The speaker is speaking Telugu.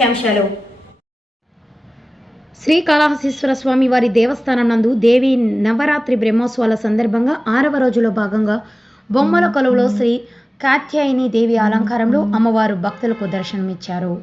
ముఖ్యాంశాలు. శ్రీకాళహస్తీశ్వర స్వామి వారి దేవస్థానం నందు దేవి నవరాత్రి బ్రహ్మోత్సవాల సందర్భంగా 6వ రోజులో భాగంగా బొమ్మల కొలువులో శ్రీ కాత్యాయని దేవి అలంకారంలో అమ్మవారు భక్తులకు దర్శనమిచ్చారు.